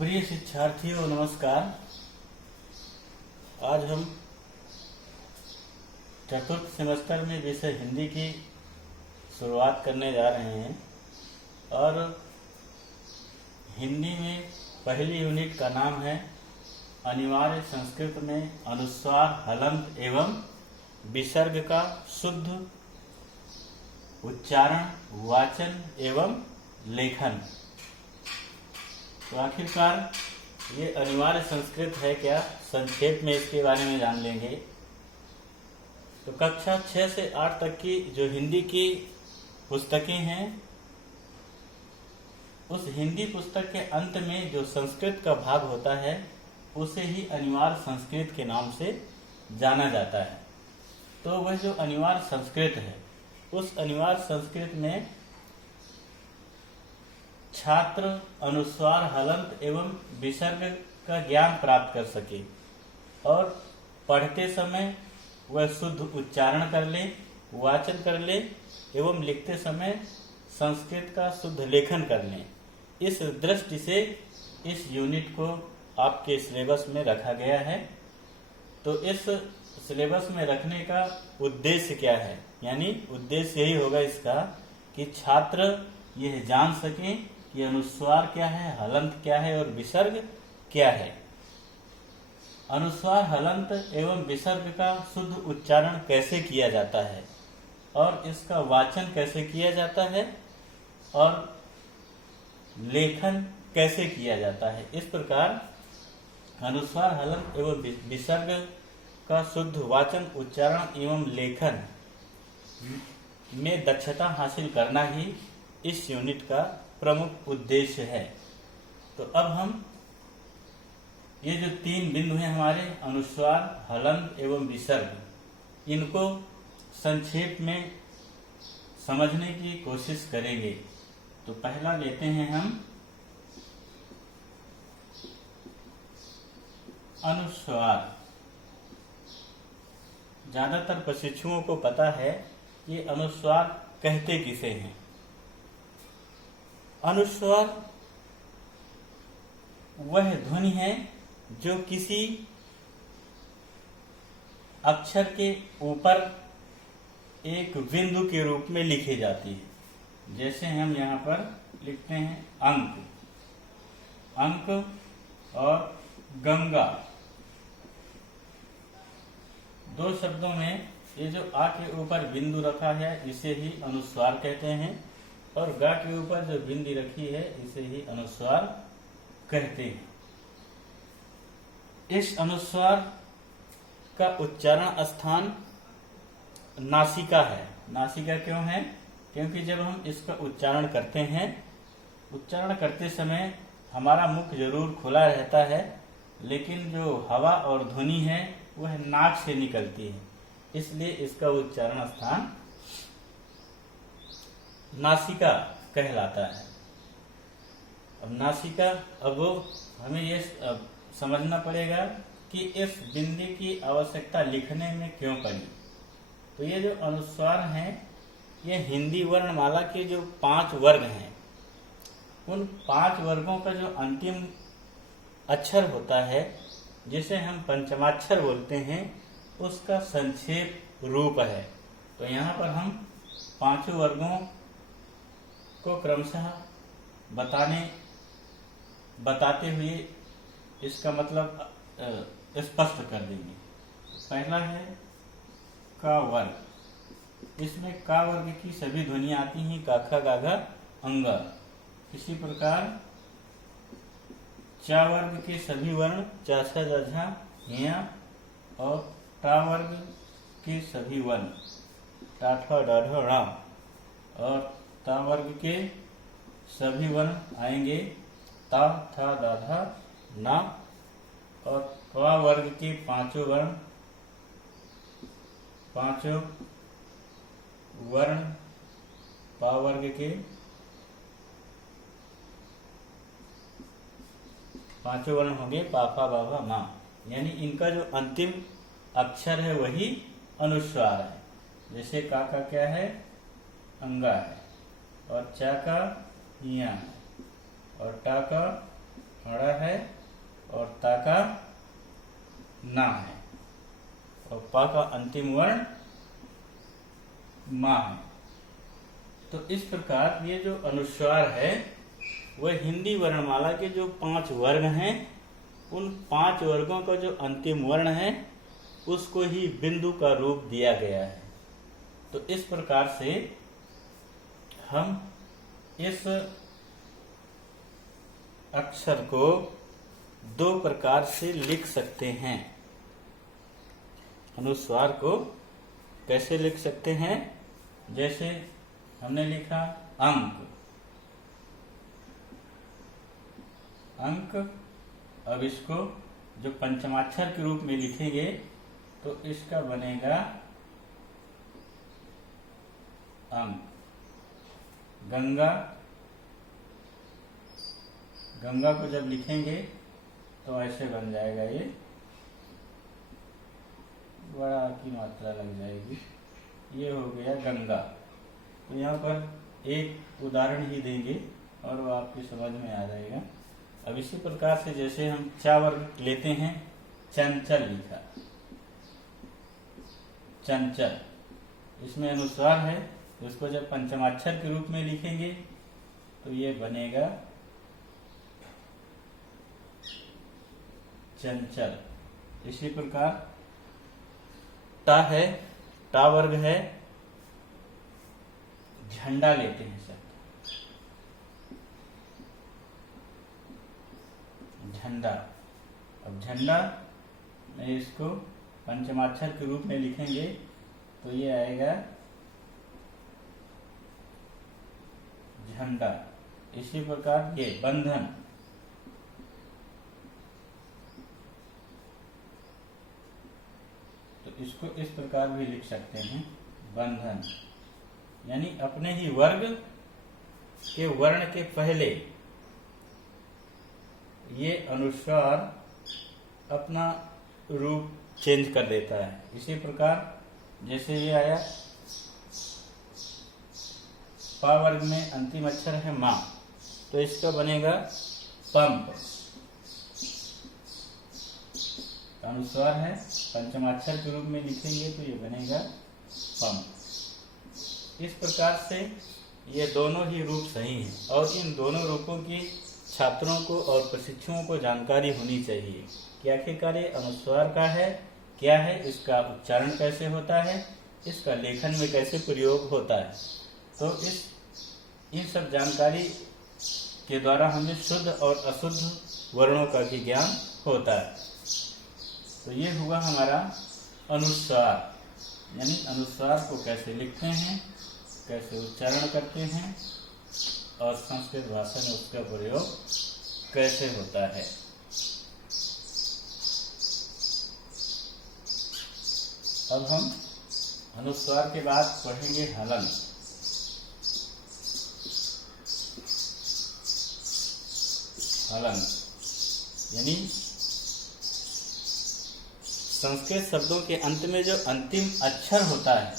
प्रिय शिक्षार्थियों नमस्कार। आज हम चतुर्थ सेमेस्टर में विषय हिंदी की शुरुआत करने जा रहे हैं और हिंदी में पहली यूनिट का नाम है अनिवार्य संस्कृत में अनुस्वार हलंत एवं विसर्ग का शुद्ध उच्चारण, वाचन एवं लेखन। तो आखिरकार ये अनिवार्य संस्कृत है क्या, संक्षेप में इसके बारे में जान लेंगे। तो कक्षा 6 से 8 तक की जो हिंदी की पुस्तकें हैं, उस हिंदी पुस्तक के अंत में जो संस्कृत का भाग होता है उसे ही अनिवार्य संस्कृत के नाम से जाना जाता है। तो वह जो अनिवार्य संस्कृत है, उस अनिवार्य संस्कृत में छात्र अनुस्वार हलंत एवं विसर्ग का ज्ञान प्राप्त कर सके और पढ़ते समय वह शुद्ध उच्चारण कर ले, वाचन कर ले एवं लिखते समय संस्कृत का शुद्ध लेखन कर ले। इस दृष्टि से इस यूनिट को आपके सिलेबस में रखा गया है। तो इस सिलेबस में रखने का उद्देश्य क्या है, यानी उद्देश्य यही होगा इसका कि छात्र यह जान सकें कि अनुस्वार क्या है, हलंत क्या है और विसर्ग क्या है। अनुस्वार, हलंत एवं विसर्ग का शुद्ध उच्चारण कैसे किया जाता है और इसका वाचन कैसे किया जाता है और लेखन कैसे किया जाता है। इस प्रकार अनुस्वार, हलंत एवं विसर्ग का शुद्ध वाचन, उच्चारण एवं लेखन में दक्षता हासिल करना ही इस यूनिट का प्रमुख उद्देश्य है। तो अब हम ये जो 3 बिंदु हैं हमारे, अनुस्वार, हलंत एवं विसर्ग, इनको संक्षेप में समझने की कोशिश करेंगे। तो पहला लेते हैं हम अनुस्वार। ज्यादातर प्रशिक्षुओं को पता है कि अनुस्वार कहते किसे हैं। अनुस्वार वह ध्वनि है जो किसी अक्षर के ऊपर एक बिंदु के रूप में लिखी जाती है। जैसे हम यहाँ पर लिखते हैं अंक, अंक और गंगा। 2 शब्दों में ये जो आ के ऊपर बिंदु रखा है इसे ही अनुस्वार कहते हैं और गा के ऊपर जो बिंदी रखी है इसे ही अनुस्वार कहते हैं। इस अनुस्वार का उच्चारण स्थान नासिका है। नासिका क्यों है? क्योंकि जब हम इसका उच्चारण करते हैं, उच्चारण करते समय हमारा मुख जरूर खुला रहता है, लेकिन जो हवा और ध्वनि है वह नाक से निकलती है, इसलिए इसका उच्चारण स्थान नासिका कहलाता है। अब नासिका, अब हमें ये समझना पड़ेगा कि इस बिंदी की आवश्यकता लिखने में क्यों पड़ी। तो ये जो अनुस्वार हैं, ये हिंदी वर्णमाला के जो 5 वर्ग हैं, उन 5 वर्गों का जो अंतिम अक्षर होता है, जिसे हम पंचमाक्षर बोलते हैं, उसका संक्षेप रूप है। तो यहाँ पर हम 5 वर्गों को क्रमशः बताते हुए इसका मतलब स्पष्ट कर देंगे। पहला है का वर्ग। इसमें का वर्ग की सभी ध्वनियां आती हैं, का, ख, गा, घ, अंग। इसी प्रकार चा वर्ग के सभी वर्ण चा, छ, ज, झ, ञ और टा वर्ग के सभी वर्ण टा, ठ, डा, ढ, ण और ता वर्ग के सभी वर्ण आएंगे ता, था, दा, धा, ना और क्वा वर्ग के 5 वर्ण, 5 वर्ण पा वर्ग के 5 वर्ण होंगे पा, फा, बा, भा, मा। यानी इनका जो अंतिम अक्षर है वही अनुस्वार है। जैसे का क्या है? अंगा है और चा का इया है और टा का अड़ा है और ता का ना है और पा का अंतिम वर्ण मा है। तो इस प्रकार ये जो अनुस्वार है वह हिंदी वर्णमाला के जो 5 वर्ग हैं उन 5 वर्गों का जो अंतिम वर्ण है उसको ही बिंदु का रूप दिया गया है। तो इस प्रकार से हम इस अक्षर को 2 प्रकार से लिख सकते हैं। अनुस्वार को कैसे लिख सकते हैं? जैसे हमने लिखा अंक, अंक। अब इसको जो पंचमाक्षर के रूप में लिखेंगे तो इसका बनेगा अंक। गंगा, गंगा को जब लिखेंगे तो ऐसे बन जाएगा, ये बड़ा की मात्रा लग जाएगी, ये हो गया गंगा। तो यहाँ पर एक उदाहरण ही देंगे और वो आपकी समझ में आ जाएगा। अब इसी प्रकार से जैसे हम चा वर्ग लेते हैं, चंचल लिखा, चंचल, इसमें अनुस्वार है। इसको जब पंचमाक्षर के रूप में लिखेंगे तो ये बनेगा चंचल। इसी प्रकार टा है, टा वर्ग है, झंडा लेते हैं सब, झंडा। अब झंडा में इसको पंचमाक्षर के रूप में लिखेंगे तो ये आएगा झंडा। इसी प्रकार ये बंधन, तो इसको इस प्रकार भी लिख सकते हैं, बंधन। यानी अपने ही वर्ग के वर्ण के पहले ये अनुस्वार अपना रूप चेंज कर देता है। इसी प्रकार जैसे ये आया, पा वर्ग में अंतिम अक्षर है मा, तो इसका बनेगा पंप। अनुस्वार है, पंचमाक्षर के रूप में लिखेंगे तो ये बनेगा पंप। इस प्रकार से ये दोनों ही रूप सही हैं और इन दोनों रूपों की छात्रों को और प्रशिक्षुओं को जानकारी होनी चाहिए कि आखिरकार ये अनुस्वार का है क्या है, इसका उच्चारण कैसे होता है, इसका लेखन में कैसे प्रयोग होता है। तो इन सब जानकारी के द्वारा हमें शुद्ध और अशुद्ध वर्णों का भी ज्ञान होता है। तो ये हुआ हमारा अनुस्वार, यानी अनुस्वार को कैसे लिखते हैं, कैसे उच्चारण करते हैं और संस्कृत भाषा में उसका प्रयोग कैसे होता है। अब हम अनुस्वार के बाद पढ़ेंगे हलन। हलन यानी संस्कृत शब्दों के अंत में जो अंतिम अक्षर होता है,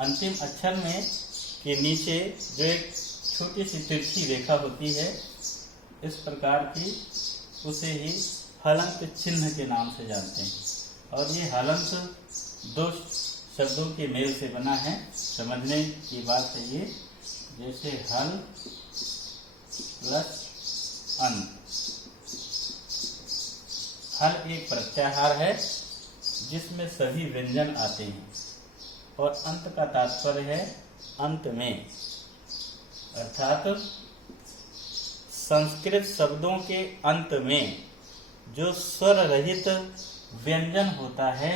अंतिम अक्षर में के नीचे जो एक छोटी सी तिरछी रेखा होती है, इस प्रकार की, उसे ही हलंत चिन्ह के नाम से जानते हैं। और ये हलंत 2 शब्दों के मेल से बना है। समझने की बात है ये, जैसे हल प्लस अन। हल एक प्रत्याहार है जिसमें सभी व्यंजन आते हैं और अंत का तात्पर्य है अंत में, अर्थात संस्कृत शब्दों के अंत में जो स्वर रहित व्यंजन होता है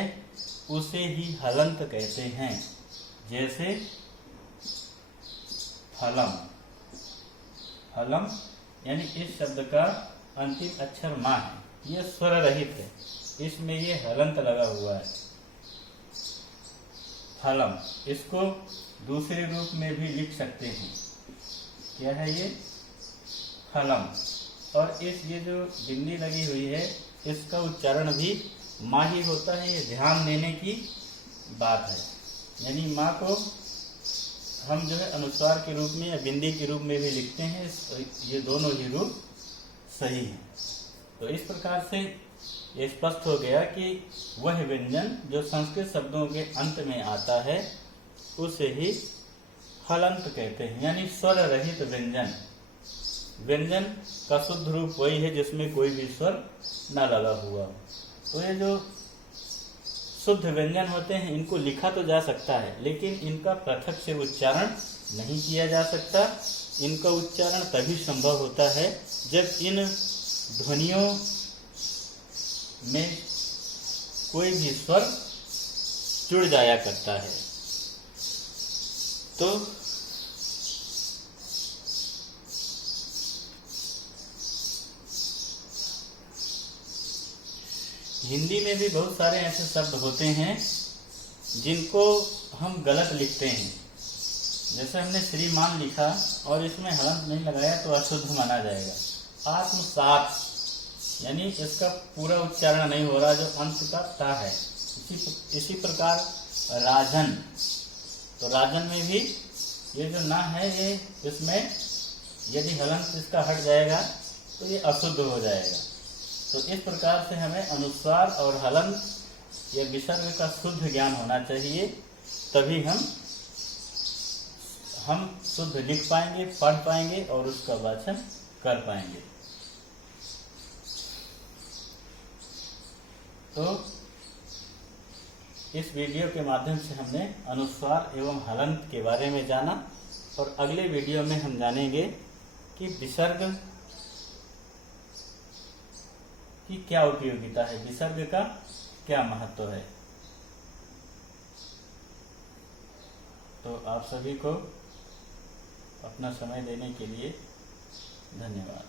उसे ही हलंत कहते हैं। जैसे फलम, फलम यानी इस शब्द का अंतिम अक्षर मा है, यह स्वर रहित है, इसमें ये हलंत लगा हुआ है। फलम, इसको दूसरे रूप में भी लिख सकते हैं, क्या है ये, फलम। और ये जो बिंदी लगी हुई है इसका उच्चारण भी माँ ही होता है, ये ध्यान देने की बात है। यानी माँ को हम जो है अनुस्वार के रूप में या बिंदी के रूप में भी लिखते हैं, ये दोनों ही रूप सही हैं। तो इस प्रकार से ये स्पष्ट हो गया कि वह व्यंजन जो संस्कृत शब्दों के अंत में आता है उसे ही हलंत कहते हैं, यानी स्वर रहित व्यंजन। व्यंजन का शुद्ध रूप वही है जिसमें कोई भी स्वर न लगा हुआ हो। तो ये जो शुद्ध व्यंजन होते हैं इनको लिखा तो जा सकता है, लेकिन इनका पृथक से उच्चारण नहीं किया जा सकता। इनका उच्चारण तभी संभव होता है जब इन ध्वनियों में कोई भी स्वर जुड़ जाया करता है। तो हिंदी में भी बहुत सारे ऐसे शब्द होते हैं जिनको हम गलत लिखते हैं। जैसे हमने श्रीमान लिखा और इसमें हलंत नहीं लगाया तो अशुद्ध माना जाएगा। आत्मसात यानी इसका पूरा उच्चारण नहीं हो रहा, जो अंत का ता है। इसी प्रकार राजन, तो राजन में भी ये जो ना है, ये इसमें यदि हलंत इसका हट जाएगा तो ये अशुद्ध हो जाएगा। तो इस प्रकार से हमें अनुस्वार और हलंत या विसर्ग का शुद्ध ज्ञान होना चाहिए, तभी हम शुद्ध लिख पाएंगे, पढ़ पाएंगे और उसका वाचन कर पाएंगे। तो इस वीडियो के माध्यम से हमने अनुस्वार एवं हलंत के बारे में जाना, और अगले वीडियो में हम जानेंगे कि विसर्ग की क्या उपयोगिता है, विसर्ग का क्या महत्व है। तो आप सभी को अपना समय देने के लिए धन्यवाद।